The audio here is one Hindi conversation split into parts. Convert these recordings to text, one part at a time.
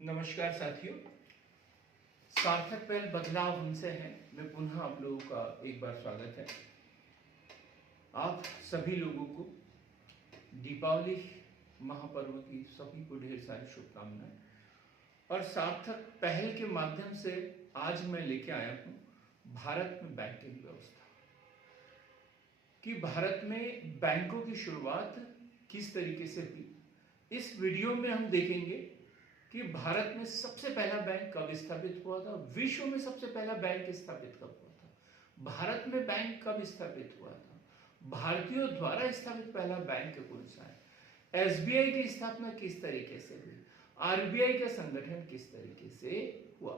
नमस्कार साथियों। सार्थक पहल बदलाव हमसे है मैं पुनः आप लोगों का एक बार स्वागत है। आप सभी लोगों को दीपावली महापर्व की सभी को ढेर सारी शुभकामनाएं। और सार्थक पहल के माध्यम से आज मैं लेके आया हूं भारत में बैंकिंग व्यवस्था कि भारत में बैंकों की शुरुआत किस तरीके से हुई। इस वीडियो में हम देखेंगे कि भारत में सबसे पहला बैंक कब स्थापित हुआ था, विश्व में सबसे पहला बैंक स्थापित कब हुआ था, भारत में बैंक कब स्थापित हुआ था, भारतीयों द्वारा स्थापित पहला बैंक कौन सा है, एसबीआई की स्थापना किस तरीके से हुई, आरबीआई का संगठन किस तरीके से हुआ।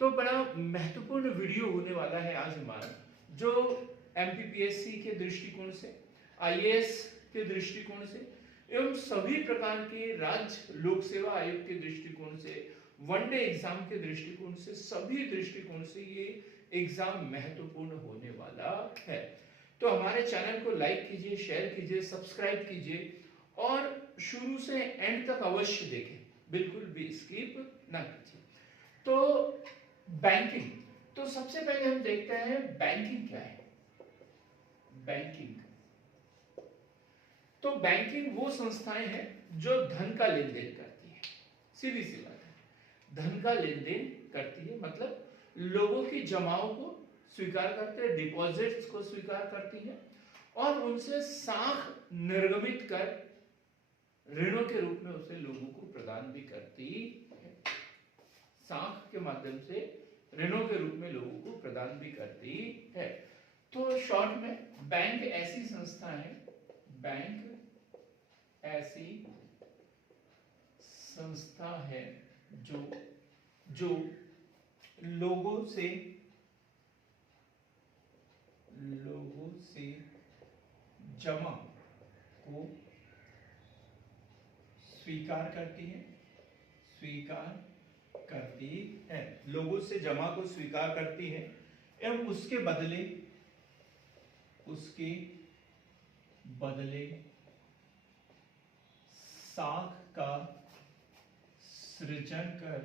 तो बड़ा महत्वपूर्ण वीडियो होने वाला है आज हमारा, जो एमपीपीएससी के दृष्टिकोण से, आईएएस के दृष्टिकोण से एवं सभी प्रकार के राज्य लोक सेवा आयोग के दृष्टिकोण से, वनडे एग्जाम के दृष्टिकोण से, सभी दृष्टिकोण से ये एग्जाम महत्वपूर्ण होने वाला है। तो हमारे चैनल को लाइक कीजिए, शेयर कीजिए, सब्सक्राइब कीजिए और शुरू से एंड तक अवश्य देखें, बिल्कुल भी स्किप ना कीजिए। तो बैंकिंग, तो सबसे पहले हम देखते हैं बैंकिंग क्या है। बैंकिंग, तो बैंकिंग वो संस्थाएं हैं जो धन का लेन देन करती है। सीधी सी बात है, धन का लेन देन करती है, मतलब लोगों की जमाओं को स्वीकार करते हैं, डिपॉजिट्स को स्वीकार करती है और उनसे साख निर्गमित कर ऋणों के रूप में उसे लोगों को प्रदान भी करती है। साख के माध्यम से ऋणों के रूप में लोगों को प्रदान भी करती है। तो शॉर्ट में बैंक ऐसी संस्था है, बैंक ऐसी संस्था है जो लोगों से जमा को स्वीकार करती है, लोगों से जमा को स्वीकार करती है एवं उसके बदले साख का सृजन कर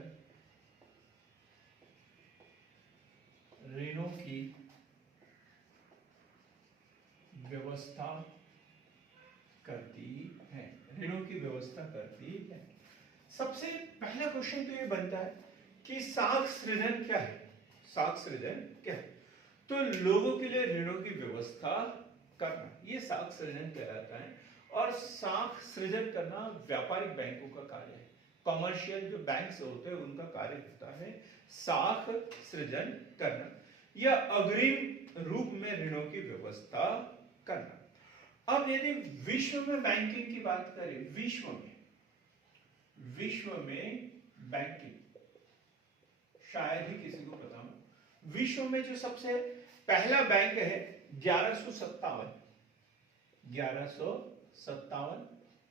ऋणों की व्यवस्था करती है, सबसे पहला क्वेश्चन तो ये बनता है कि साख सृजन क्या है। तो लोगों के लिए ऋणों की व्यवस्था करना, ये साख सृजन कहलाता है। और साख सृजन करना व्यापारिक बैंकों का कार्य है, कॉमर्शियल जो बैंक्स होते हैं उनका कार्य होता है साख सृजन करना या अग्रिम रूप में ऋणों की व्यवस्था करना। अब यदि विश्व में बैंकिंग की बात करें, विश्व में बैंकिंग शायद ही किसी को पता हो। विश्व में जो सबसे पहला बैंक है 1157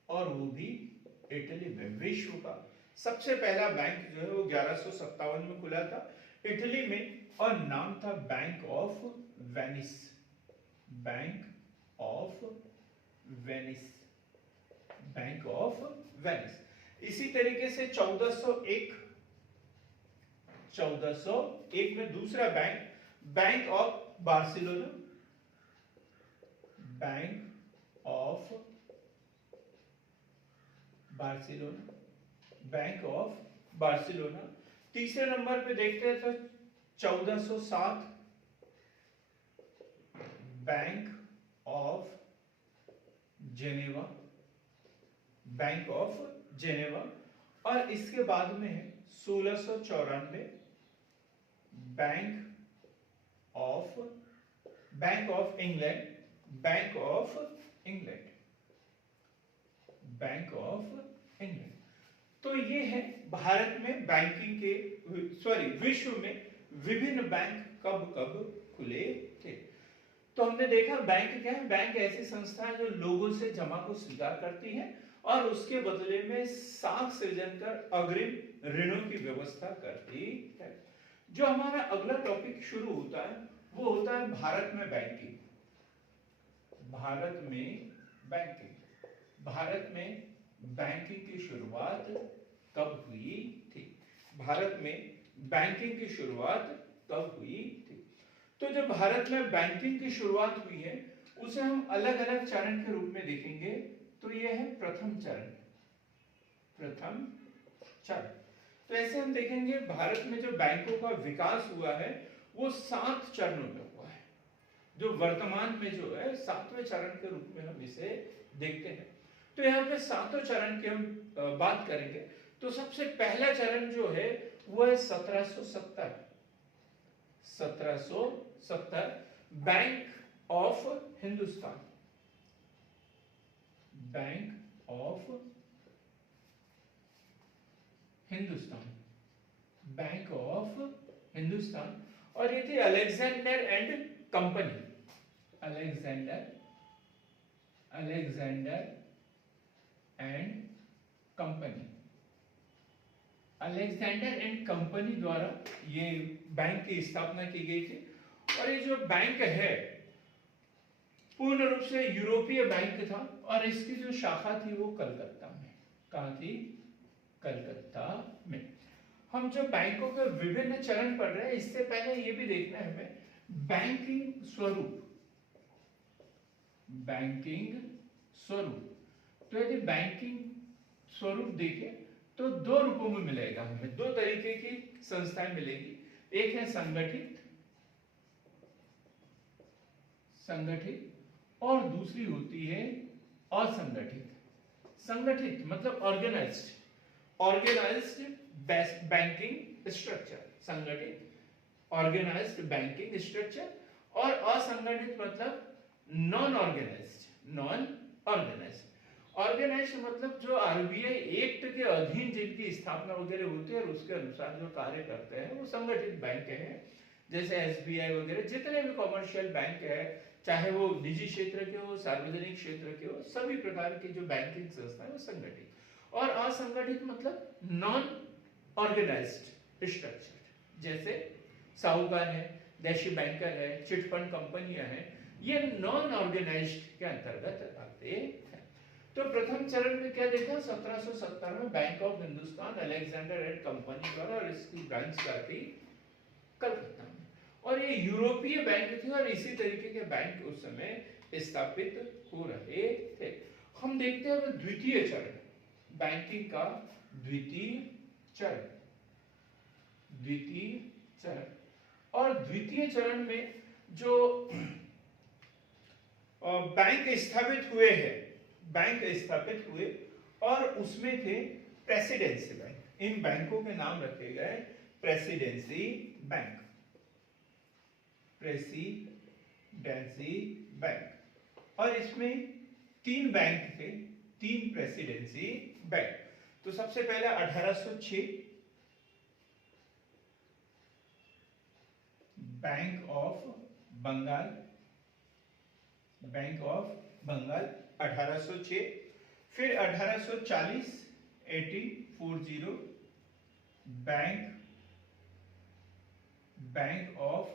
और वो भी इटली में। विश्व का सबसे पहला बैंक जो है वो 1157 में खुला था इटली में और नाम था बैंक ऑफ वेनिस। इसी तरीके से 1401 में दूसरा bank of Barcelona, bank of Barcelona. तीसरे नंबर पे देखते हैं तो 1407 बैंक ऑफ जेनेवा और इसके बाद में है 1694 बैंक ऑफ इंग्लैंड। तो ये है भारत में बैंकिंग के विश्व में विभिन्न बैंक कब खुले थे। तो हमने देखा बैंक क्या है, बैंक ऐसी संस्था है जो लोगों से जमा को स्वीकार करती है और उसके बदले में साख सृजन कर अग्रिम ऋणों की व्यवस्था करती है। जो हमारा अगला टॉपिक शुरू होता है वो होता है भारत में बैंकिंग की शुरुआत कब हुई थी। भारत में बैंकिंग की शुरुआत कब हुई थी। तो जब भारत में बैंकिंग की शुरुआत हुई है उसे हम अलग अलग चरण के रूप में देखेंगे। तो यह है प्रथम चरण। प्रथम चरण तो ऐसे हम देखेंगे भारत में जो बैंकों का विकास हुआ है वो 7 चरणों में हुआ है, जो वर्तमान में जो है 7वें चरण के रूप में हम इसे देखते हैं। तो यहाँ पे 7 चरण की हम बात करेंगे। तो सबसे पहला चरण जो है वो है 1770। 1770 bank of Hindustan. Bank of Hindustan. Bank of Hindustan. और ये थी Alexander and company. Alexander and company. Alexander and company द्वारा ये बैंक की स्थापना की गई थी। और ये जो बैंक है पूर्ण रूप से यूरोपीय बैंक था और इसकी जो शाखा थी वो कलकत्ता में। कहाँ थी? कलकत्ता में। हम जो बैंकों के विभिन्न चरण पढ़ रहे हैं इससे पहले ये भी देखना है हमें बैंकिंग स्वरूप। बैंकिंग स्वरूप तो यदि बैंकिंग स्वरूप देखें तो 2 रूपों में मिलेगा हमें। 2 तरीके की संस्थाएं मिलेगी। एक है संगठित और दूसरी होती है असंगठित। संगठित मतलब ऑर्गेनाइज्ड बैंकिंग स्ट्रक्चर। संगठित ऑर्गेनाइज्ड बैंकिंग स्ट्रक्चर। और असंगठित मतलब नॉन ऑर्गेनाइज्ड। ऑर्गेनाइज्ड मतलब जो आरबीआई एक्ट के अधीन जिनकी स्थापना वगैरह होती है और उसके अनुसार जो कार्य करते हैं वो संगठित बैंक हैं। जैसे एसबीआई वगैरह जितने भी कॉमर्शियल बैंक है, चाहे वो निजी क्षेत्र के हो, सार्वजनिक क्षेत्र के हो, सभी प्रकार की जो बैंकिंग संस्था है वो संगठित। और असंगठित मतलब नॉन ऑर्गेनाइज्ड स्ट्रक्चर, जैसे साहूकार है, देशी बैंकर है, चिटफंड कंपनियां हैं, ये नॉन ऑर्गेनाइज्ड के अंतर्गत आते हैं। तो प्रथम चरण में क्या देखा? 1770 में bank of Hindustan Alexander and company द्वारा, और इसकी ब्रांच क्या थी? कलकत्ता में। और ये यूरोपीय बैंक थी और इसी तरीके के बैंक उस समय स्थापित हो रहे थे। हम देखते हैं द्वितीय चरण, बैंकिंग का द्वितीय चरण। और द्वितीय चरण में जो बैंक स्थापित हुए और उसमें थे प्रेसिडेंसी बैंक। इन बैंकों के नाम रखे गए प्रेसिडेंसी बैंक। और इसमें 3 बैंक थे, 3 प्रेसिडेंसी बैंक। तो सबसे पहले 1806 बैंक ऑफ बंगाल 1806। फिर 1840 1840 बैंक ऑफ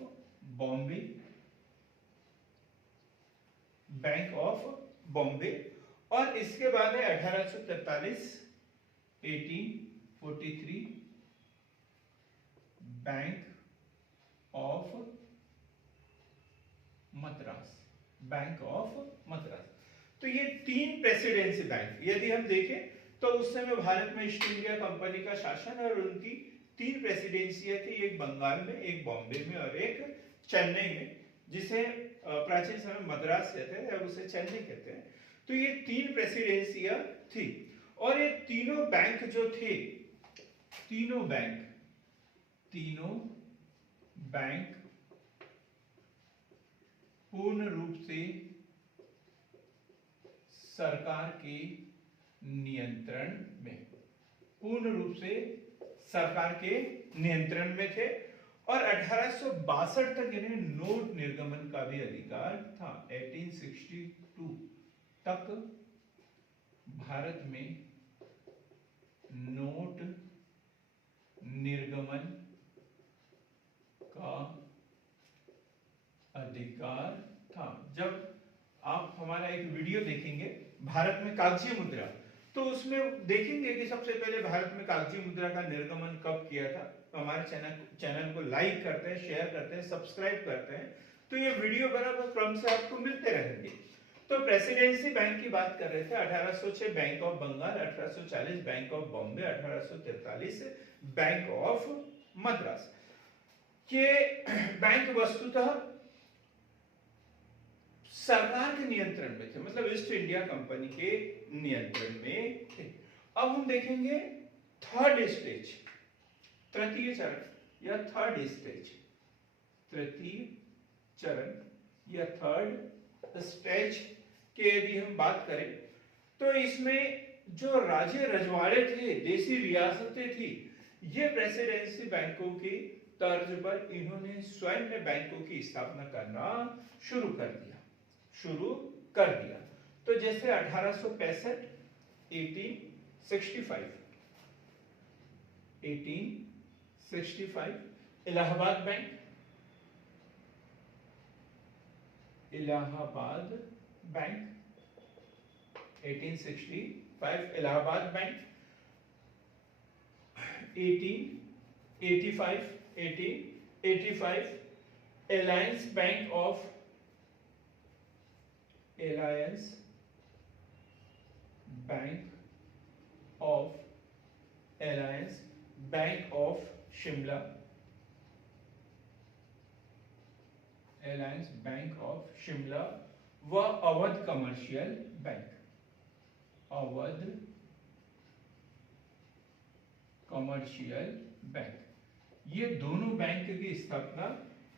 बॉम्बे। और इसके बाद है 1843 1843 बैंक ऑफ मद्रास। तो ये 3 प्रेसिडेंसी बैंक यदि हम देखें तो उस समय भारत में ईस्ट इंडिया कंपनी का शासन, और उनकी 3 प्रेसिडेंसियां थी, एक बंगाल में, एक बॉम्बे में और एक चेन्नई में, जिसे प्राचीन समय मद्रास कहते हैं और उसे चेन्नई कहते हैं। तो ये 3 प्रेसिडेंसियां थी। और ये तीनों बैंक जो थे, तीनों बैंक पूर्ण रूप से सरकार के नियंत्रण में थे। और 1862 तक इन्हें नोट निर्गमन का भी अधिकार था। 1862 तक भारत में नोट निर्गमन का अधिकार था। जब आप हमारा एक वीडियो देखेंगे भारत में कागजी मुद्रा, तो उसमें देखेंगे कि सबसे पहले भारत में कागजी मुद्रा का निर्गमन कब किया था। तो हमारे चैनल को लाइक करते हैं, शेयर करते हैं, सब्सक्राइब करते हैं, तो ये वीडियो बराबर क्रम से आपको मिलते रहेंगे। तो प्रेसिडेंसी बैंक की बात कर रहे थे। 1806 bank of Bengal, 1840 bank of Bombay, 1843 bank of Madras. ये बैंक वस्तुतः सरकार के नियंत्रण में थे, मतलब ईस्ट इंडिया कंपनी के नियंत्रण में थे। अब हम देखेंगे थर्ड स्टेज, तृतीय चरण या थर्ड स्टेज, तृतीय चरण या थर्ड स्टेज के यदि हम बात करें तो इसमें जो राज्य रजवाड़े थे, देसी रियासतें थी, ये प्रेसिडेंसी बैंकों की तर्ज पर इन्होंने स्वयं में बैंकों की स्थापना करना शुरू कर दिया। तो जैसे 1865 1865 Allahabad bank, Allahabad bank 1865 Allahabad bank, 1885 alliance bank of Shimla, alliance bank of Shimla व Awadh commercial bank, Awadh commercial bank. ये दोनों बैंक की स्थापना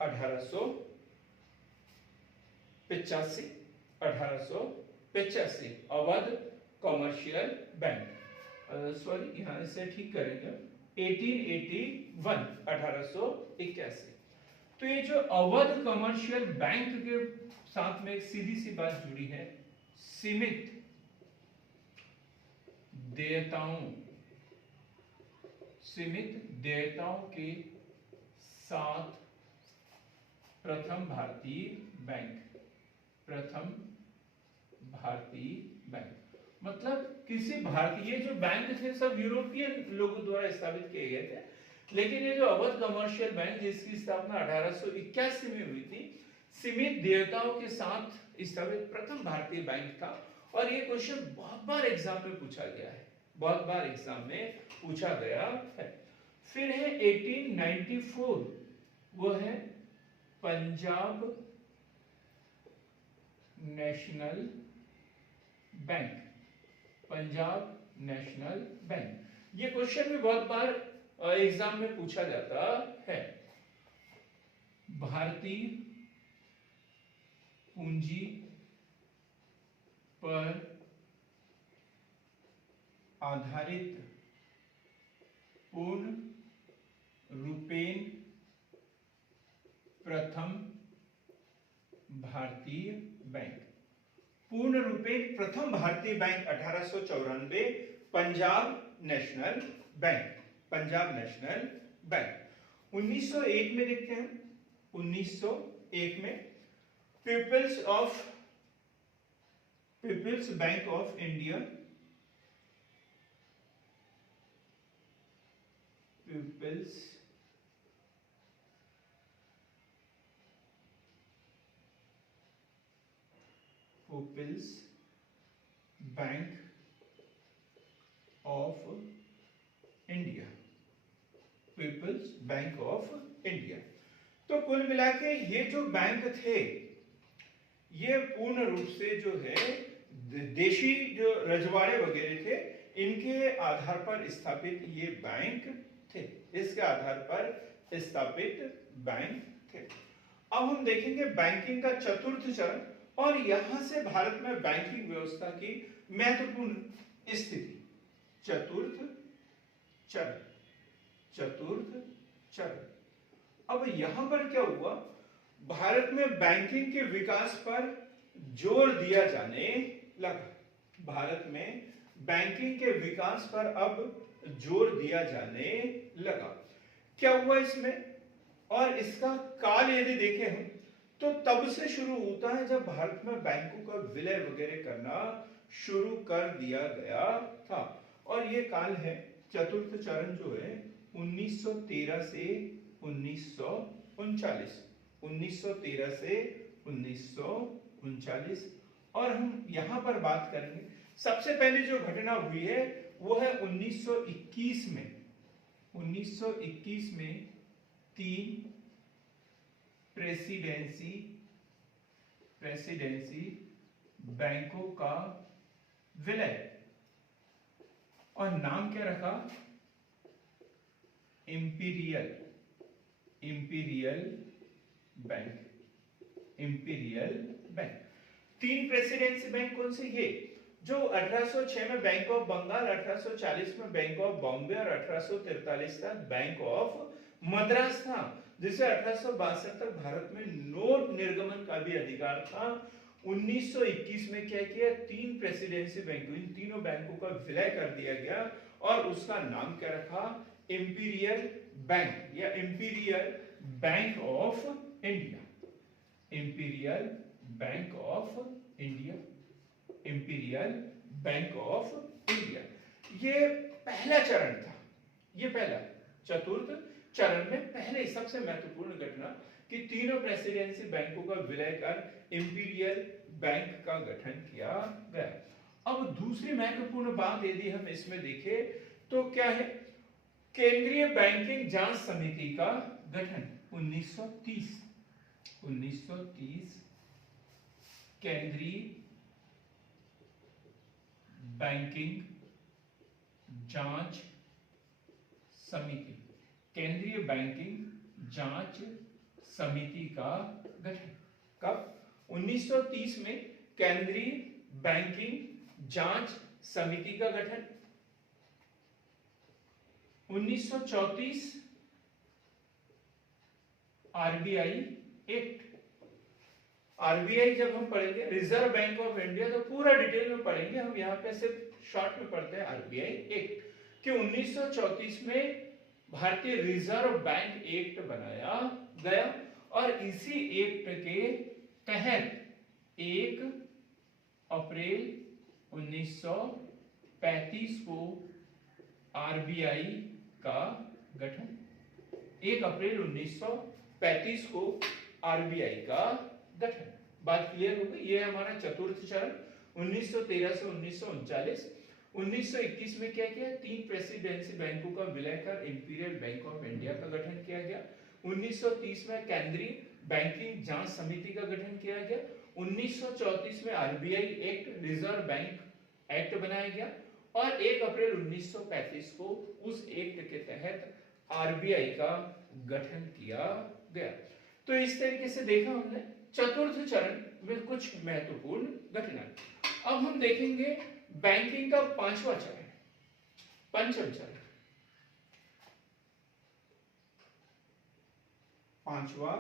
1885 अवध कमर्शियल बैंक, सॉरी यहां से ठीक करेंगे 1881। तो ये जो अवध कमर्शियल बैंक के साथ में एक सीधी सी बात जुड़ी है, सीमित देयताओं के साथ प्रथम भारतीय बैंक, मतलब किसी भारतीय, जो बैंक थे सब यूरोपियन लोगों द्वारा स्थापित किए गए थे, लेकिन ये जो अवध कमर्शियल बैंक जिसकी स्थापना 1881 में हुई थी, सीमित देयताओं के साथ स्थापित प्रथम भारतीय बैंक था। और ये क्वेश्चन बहुत बार एग्जाम में पूछा गया है। फिर है 1894, वो है पंजाब नेशनल बैंक। ये क्वेश्चन भी बहुत बार एग्जाम में पूछा जाता है। भारतीय पूंजी पर आधारित पूर्ण रूपेण प्रथम भारतीय बैंक, 1894 पंजाब नेशनल बैंक। 1901 में देखते हैं, 1901 में people's bank of India, people's bank of India, people's bank of India. तो कुल मिला के ये जो बैंक थे, ये पूर्ण रूप से जो है देशी जो रजवाड़े वगैरह थे, इनके आधार पर स्थापित ये बैंक थे, इसके आधार पर स्थापित बैंक थे। अब हम देखेंगे बैंकिंग का चतुर्थ चरण, और यहां से भारत में बैंकिंग व्यवस्था की महत्वपूर्ण स्थिति। चतुर्थ चरण। अब यहां पर क्या हुआ, भारत में बैंकिंग के विकास पर जोर दिया जाने लगा। भारत में बैंकिंग के विकास पर अब जोर दिया जाने लगा। क्या हुआ इसमें, और इसका काल यदि देखें हम, तो तब से शुरू होता है जब भारत में बैंकों का विलय वगैरह करना शुरू कर दिया गया था। और ये काल है, चतुर्थ चरण जो है 1913 से 1939, 1913 से 1939। और हम यहां पर बात करेंगे, सबसे पहले जो घटना हुई है वो है 1921 में। 1921 में 3 प्रेसिडेंसी बैंकों का विलय, और नाम क्या रखा? Imperial bank. 3 प्रेसिडेंसी बैंक कौन से? ये जो 1806 में बैंक ऑफ बंगाल, 1840 में बैंक ऑफ बॉम्बे और 1843 तक बैंक ऑफ मद्रास था, जिसे 1862 तक भारत में नोट निर्गमन का भी अधिकार था। 1921 में क्या किया? 3 प्रेसिडेंसी बैंकों, इन तीनों बैंकों का विलय कर दिया गया और उसका नाम क्या रखा? इंपीरियल बैंक या imperial bank of India. Imperial bank of India, imperial bank of India. ये पहला चरण था, ये पहला चतुर्थ चरण में पहले सबसे महत्वपूर्ण घटना कि तीनों प्रेसिडेंसी बैंकों का विलय कर इंपीरियल बैंक का गठन किया गया। अब दूसरी महत्वपूर्ण बात यदि हम इसमें देखें तो क्या है? केंद्रीय बैंकिंग जांच समिति का गठन 1930। 1930 केंद्रीय बैंकिंग जांच समिति, केंद्रीय बैंकिंग जांच समिति का गठन कब? 1930 में केंद्रीय बैंकिंग जांच समिति का गठन। 1934 आरबीआई एक्ट। आरबीआई जब हम पढ़ेंगे, रिजर्व बैंक ऑफ इंडिया, तो पूरा डिटेल में पढ़ेंगे, हम यहाँ पे सिर्फ शॉर्ट में पढ़ते हैं आरबीआई एक्ट कि 1934 में भारतीय रिजर्व बैंक एक्ट बनाया गया और इसी एक्ट के तहत 1 अप्रैल 1935 को आरबीआई का गठन। 1 अप्रैल 1935 को आरबीआई का गठन। बात क्लियर हो गई? ये हमारा चतुर्थ चरण 1913 से 1939। 1921 में क्या किया? 3 प्रेसिडेंसी बैंकों का विलय कर इंपीरियल बैंक ऑफ इंडिया का गठन किया गया। 1930 में केंद्रीय बैंकिंग जांच समिति का गठन किया गया। 1934 में RBI act, reserve bank act बनाया गया और 1 अप्रैल 1935 को उस एक्ट के तहत आरबीआई का गठन किया गया। तो इस तरीके से देखा हमने चतुर्थ चरण में कुछ महत्वपूर्ण घटना। अब हम देखेंगे बैंकिंग का 5वां चरण, पंचम चरण। 5वां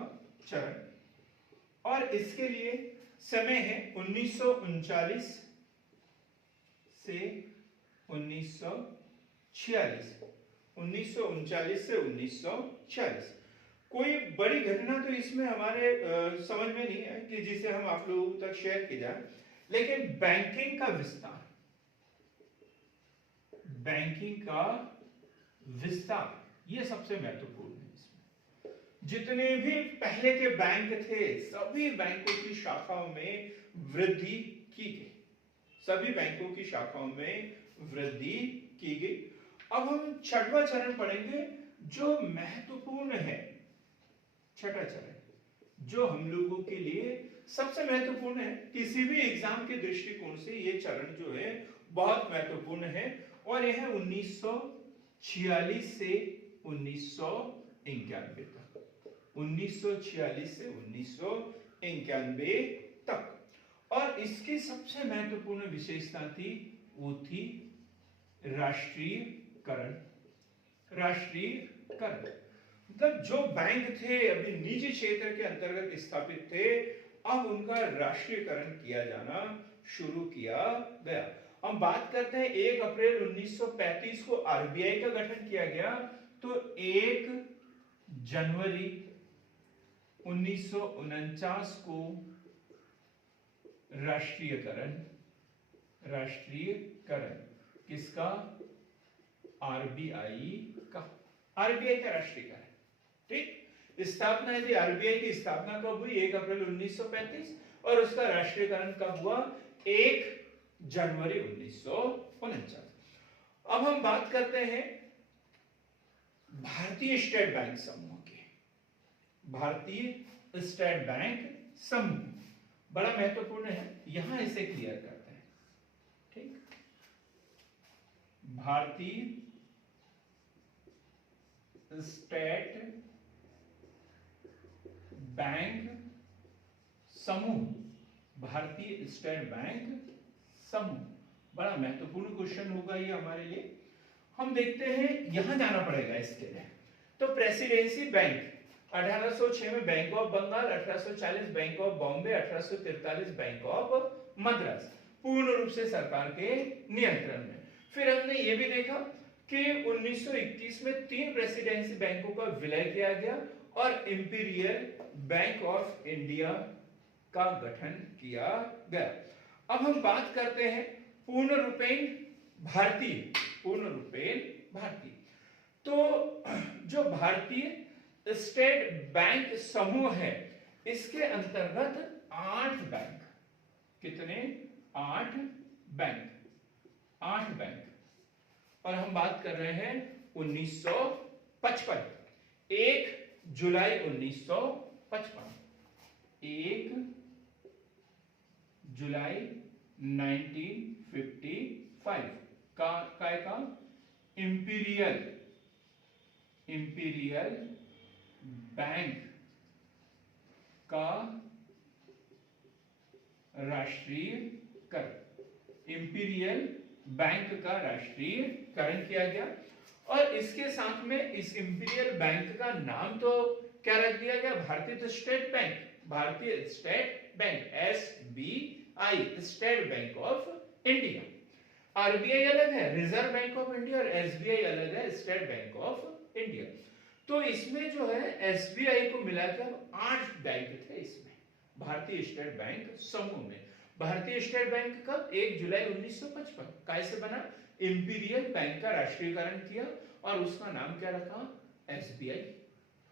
चरण, और इसके लिए समय है 1939 से 1946। 1939 से 1946। कोई बड़ी घटना तो इसमें हमारे समझ में नहीं है कि जिसे हम आप लोगों तक शेयर की जाए, लेकिन बैंकिंग का विस्तार, बैंकिंग का विस्तार ये सबसे महत्वपूर्ण है। इसमें जितने भी पहले के बैंक थे सभी बैंकों की शाखाओं में वृद्धि की गई, सभी बैंकों की शाखाओं में वृद्धि की गई। अब हम 6वां चरण पढ़ेंगे जो महत्वपूर्ण है। 6वां चरण जो हम लोगों के लिए सबसे महत्वपूर्ण है, किसी भी एग्जाम के दृष्टिकोण से ये चरण जो है बहुत महत्वपूर्ण है, और यह 1946 से 1991 तक, 1946 से 1991 तक। और इसकी सबसे महत्वपूर्ण विशेषता थी, वो थी राष्ट्रीयकरण। राष्ट्रीयकरण मतलब जो बैंक थे अभी निजी क्षेत्र के अंतर्गत स्थापित थे, अब उनका राष्ट्रीयकरण किया जाना शुरू किया गया। हम बात करते हैं 1 अप्रैल 1935 को आरबीआई का गठन किया गया, तो 1 जनवरी 1949 को राष्ट्रीयकरण राष्ट्रीयकरण किसका? आरबीआई का। आरबीआई का राष्ट्रीयकरण, ठीक। स्थापना यदि आरबीआई की स्थापना कब हुई? 1 अप्रैल 1935 और उसका राष्ट्रीयकरण कब हुआ? 1 जनवरी 1949। अब हम बात करते हैं भारतीय स्टेट बैंक समूह की। भारतीय स्टेट बैंक समूह बड़ा महत्वपूर्ण है, यहां इसे क्लियर करते हैं, ठीक। भारतीय स्टेट बैंक समूह, भारतीय स्टेट बैंक समूह बड़ा महत्वपूर्ण क्वेश्चन होगा ये हमारे लिए। हम देखते हैं, यहां जाना पड़ेगा इसके लिए। तो प्रेसिडेंसी बैंक 1806 में bank of Bengal, 1840 bank of Bombay, 1843 bank of Madras, पूर्ण रूप से सरकार के नियंत्रण में। फिर हमने ये भी देखा कि 1921 में 3 प्रेसिडेंसी बैंकों का विलय किया गया और इंपीरियल बैंक ऑफ इंडिया का गठन किया गया। अब हम बात करते हैं पूर्ण रूपेण भारतीय, पूर्ण रूपेण भारतीय। तो जो भारतीय स्टेट बैंक समूह है, इसके अंतर्गत 8 बैंक, कितने? 8 बैंक, 8 बैंक। और हम बात कर रहे हैं 1955, 1 जुलाई 1955, 1 जुलाई 1955 का इंपीरियल बैंक का राष्ट्रीयकरण, इंपीरियल बैंक का राष्ट्रीयकरण किया गया। और इसके साथ में इस इंपीरियल बैंक का नाम तो क्या रख दिया गया? भारतीय स्टेट बैंक, भारतीय state bank, SBI, state bank of India. RBI अलग है, रिजर्व बैंक ऑफ इंडिया, और एसबीआई अलग है, स्टेट बैंक ऑफ इंडिया। तो इसमें जो है एसबीआई को मिलाकर 8 बैंक थे इसमें, भारतीय स्टेट बैंक समूह में। भारतीय स्टेट बैंक कब? 1 जुलाई 1955 कैसे बना? इंपीरियल बैंक का राष्ट्रीयकरण किया और उसका नाम क्या रखा? SBI,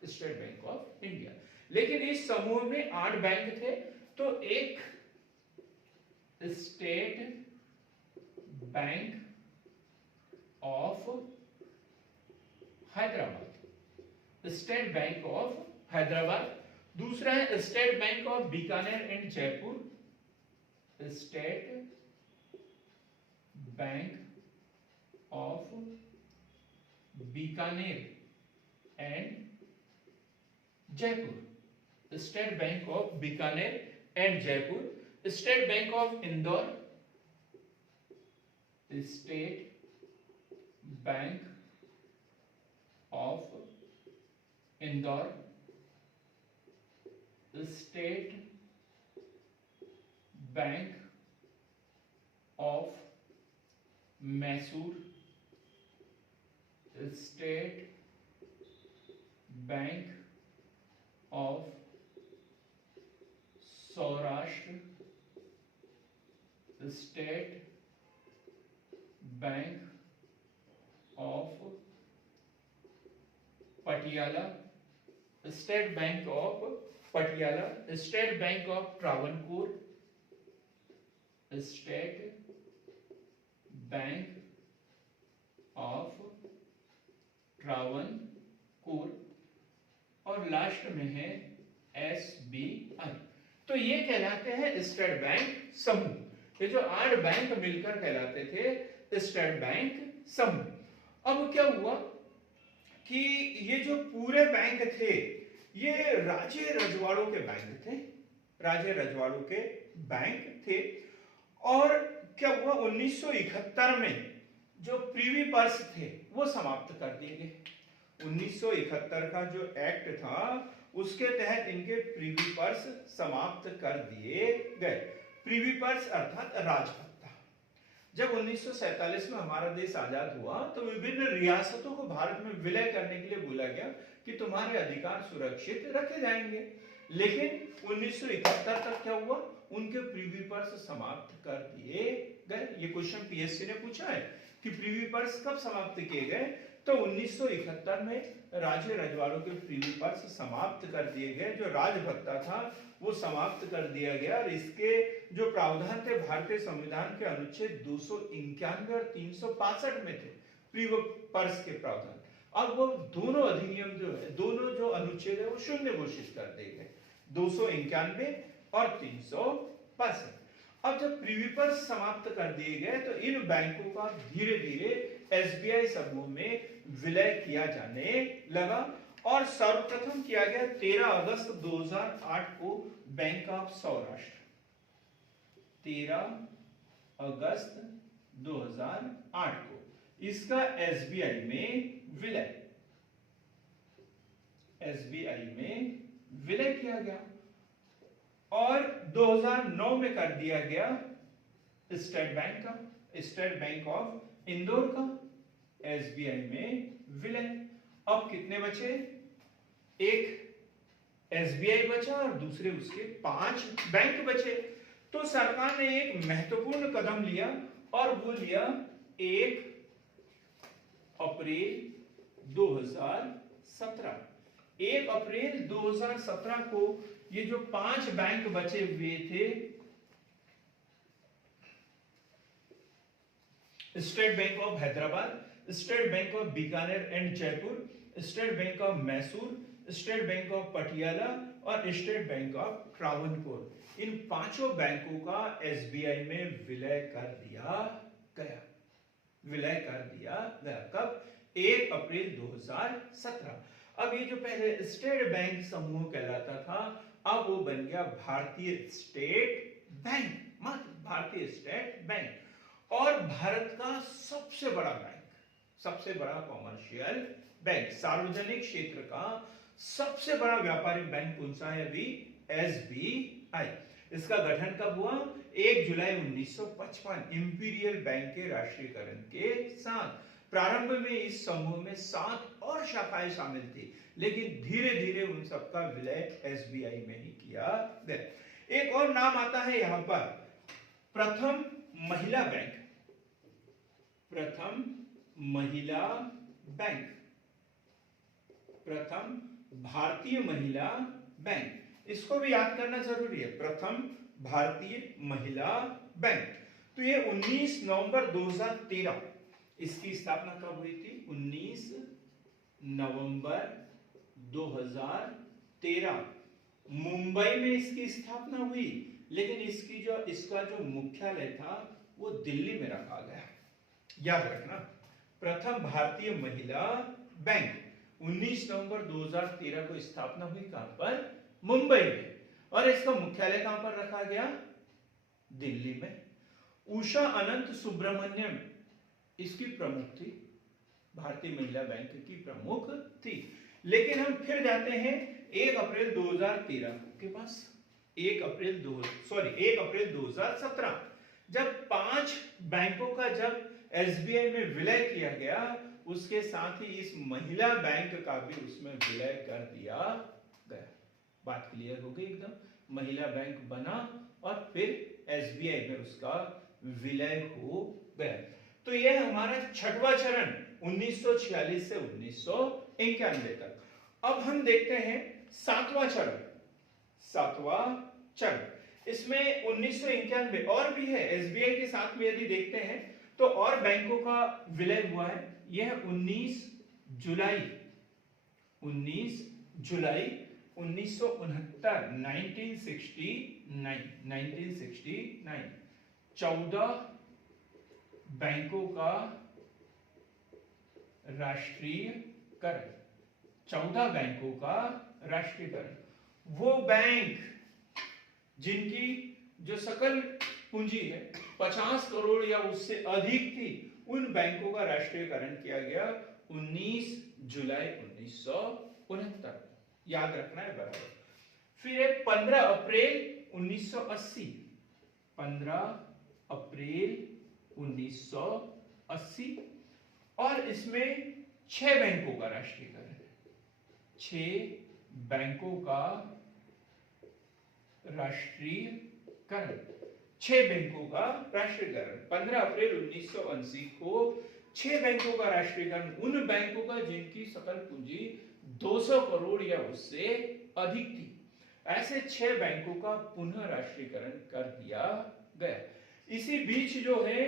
state bank of India. लेकिन इस समूह में 8 बैंक थे, तो एक state bank of Hyderabad, state bank of Hyderabad. दूसरा है state bank of Bikaner and Jaipur, state bank of Bikaner and Jaipur, state bank of Bikaner and Jaipur. State bank of Indore, state bank of Indore, state bank of Mysore, state bank of Saurashtra, state bank of Patiala, state bank of Patiala, state bank of Travancore, state bank of Travancore, और लास्ट में है एसबीआई। तो ये कहलाते हैं स्टेट बैंक समूह। ये जो 8 बैंक मिलकर कहलाते थे स्टेट बैंक समूह। अब क्या हुआ कि ये जो पूरे बैंक थे, ये राजे रजवाड़ों के बैंक थे, राजे रजवाड़ों के बैंक थे। और क्या हुआ? 1971 में जो प्रीवी पर्स थे वो समाप्त कर दिए गए। 1971 का जो एक्ट था उसके तहत इनके प्रीवी पर्स समाप्त कर दिए गए। प्रीवी पर्स अर्थात राजपत्ता। जब 1947 में हमारा देश आजाद हुआ तो विभिन्न रियासतों को भारत में विलय करने के लिए बोला गया कि तुम्हारे अधिकार सुरक्षित रखे जाएंगे। लेकिन 1971 तक क्या हुआ? उनके प्रीवी पर्स समाप्त कर दिए गए। ये क्वेश्चन पीएससी ने पूछा है कि प्रीवी पर्स कब समाप्त किए गए, तो 1971 में राजे रजवाड़ों के प्रीवी पर्स समाप्त कर दिए गए। जो राजभत्ता था वो समाप्त कर दिया गया और इसके जो प्रावधान थे भारतीय संविधान के अनुच्छेद 291 और 365 में थे प्रीवी पर्स के प्रावधान। अब वो दोनों अधिनियम जो है, दोनों जो अनुच्छेद है वो शून्य घोषित कर दिए गए, 291 और 365। अब जब प्रीवी पर्स समाप्त कर दिए गए तो इन बैंकों का धीरे धीरे एसबीआई समूह में विलय किया जाने लगा और सर्वप्रथम किया गया 13 अगस्त 2008 को बैंक ऑफ सौराष्ट्र, 13 अगस्त 2008 को इसका एसबीआई में विलय, एसबीआई में विलय किया गया और 2009 में कर दिया गया स्टेट बैंक का, स्टेट बैंक ऑफ इंदौर का एसबीआई में विलय। अब कितने बचे, एक एसबीआई बचा और दूसरे उसके 5 बैंक बचे। तो सरकार ने एक महत्वपूर्ण कदम लिया और वो लिया 1 अप्रैल 2017। 1 अप्रैल 2017 को ये जो 5 बैंक बचे हुए थे, state bank of Hyderabad, state bank of Bikaner and Jaipur, state bank of Mysore, state bank of Patiala और स्टेट बैंक ऑफ ट्रावनकोर, इन 5 बैंकों का एसबीआई में विलय कर दिया गया, विलय कर दिया गया। कब, 1 अप्रैल 2017। अब ये जो पहले स्टेट बैंक समूह कहलाता था, अब वो बन गया भारतीय स्टेट बैंक, मात्र भारतीय स्टेट बैंक। और भारत का सबसे बड़ा बैंक, सबसे बड़ा कॉमर्शियल बैंक, सार्वजनिक क्षेत्र का सबसे बड़ा व्यापारिक बैंक कौन सा है अभी, एसबीआई। इसका गठन कब हुआ, 1 जुलाई 1955 इंपीरियल बैंक के राष्ट्रीयकरण के साथ। प्रारंभ में इस समूह में 7 और शाखाएं शामिल थी, लेकिन धीरे धीरे उन सबका विलय एसबीआई में ही किया गया। एक और नाम आता है यहां पर, प्रथम महिला बैंक, प्रथम महिला बैंक, प्रथम भारतीय महिला बैंक। इसको भी याद करना जरूरी है, प्रथम भारतीय महिला बैंक। तो ये 19 नवंबर 2013 इसकी स्थापना कब हुई थी, 19 नवंबर 2013 मुंबई में इसकी स्थापना हुई, लेकिन इसका जो मुख्यालय था वो दिल्ली में रखा गया। याद रखना, प्रथम भारतीय महिला बैंक 19 नवंबर 2013 को स्थापना हुई, कहां पर, मुंबई में, और इसका मुख्यालय कहां पर रखा गया, दिल्ली में। उषा अनंत सुब्रमण्यम इसकी प्रमुख थी, भारतीय महिला बैंक की प्रमुख थी। लेकिन हम फिर जाते हैं 1 अप्रैल 2013 के पास, 1 अप्रैल 2017 जब 5 बैंकों का जब एसबीआई में विलय किया गया, उसके साथ ही इस महिला बैंक का भी उसमें विलय कर दिया गया। बात क्लियर हो गई एकदम, महिला बैंक बना और फिर एसबीआई में उसका विलय हो गया। तो यह हमारा 6वां चरण 1946 से 1991 तक। अब हम देखते हैं 7वां चरण, 7वां चरण। इसमें 1991 और भी है, एसबीआई के साथ में यदि देखते हैं तो और बैंकों का विलय हुआ है। यह 19 जुलाई 1969 1969 14 बैंकों का राष्ट्रीयकरण, 14 बैंकों का राष्ट्रीयकरण। वो बैंक जिनकी जो सकल पूंजी है 50 करोड़ या उससे अधिक थी, उन बैंकों का राष्ट्रीयकरण किया गया 19 जुलाई 1969। याद रखना है बराबर। फिर 15 अप्रैल 1980, 15 अप्रैल 1980, और इसमें 6 बैंकों का राष्ट्रीयकरण है, 6 बैंकों का राष्ट्रीयकरण। 6 बैंकों का राष्ट्रीयकरण 15 अप्रैल 1980 को 6 बैंकों का राष्ट्रीयकरण, उन बैंकों का जिनकी सकल पूंजी 200 करोड़ या उससे अधिक थी, ऐसे 6 बैंकों का पुनः राष्ट्रीयकरण कर दिया गया। इसी बीच जो है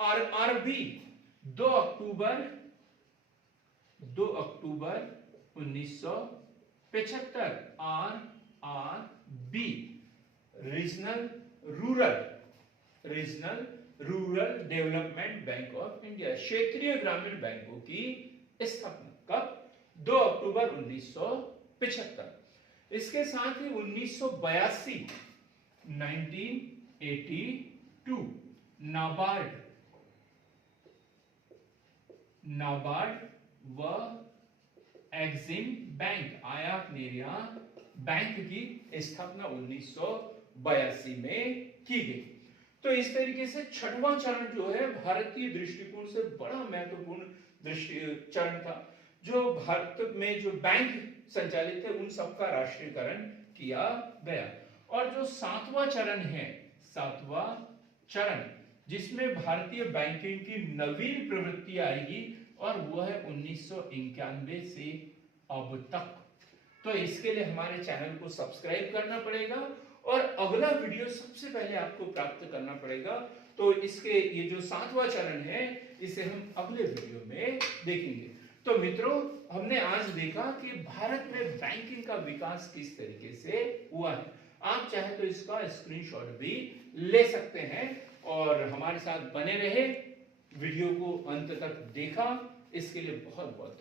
आरबी 2 अक्टूबर 1975 RRB regional rural development bank of India, क्षेत्रीय ग्रामीण बैंकों की स्थापना कब? 2 अक्टूबर 1975। इसके साथ ही 1982 नाबार्ड व एक्सिम बैंक, आयात निर्यात बैंक की स्थापना 1982 में की गई। तो इस तरीके से छठवां चरण जो है भारतीय दृष्टिकोण से बड़ा महत्वपूर्ण चरण था, जो भारत में जो बैंक संचालित थे उन सबका राष्ट्रीयकरण किया गया। और जो 7वां चरण है, 7वां चरण जिसमें भारतीय बैंकिंग की नवीन प्रवृत्ति आएगी, और वो है 1991 से अब तक। तो इसके लिए हमारे चैनल को सब्सक्राइब करना पड़ेगा और अगला वीडियो सबसे पहले आपको प्राप्त करना पड़ेगा। तो इसके ये जो 7वां चरण है इसे हम अगले वीडियो में देखेंगे। तो मित्रों, हमने आज देखा कि भारत में बैंकिंग का विकास किस तरीके से हुआ है। आप चाहे तो इसका स्क्रीनशॉट भी ले सकते हैं और हमारे साथ बने रहे, वीडियो को अंत तक देखा, इसके लिए बहुत बहुत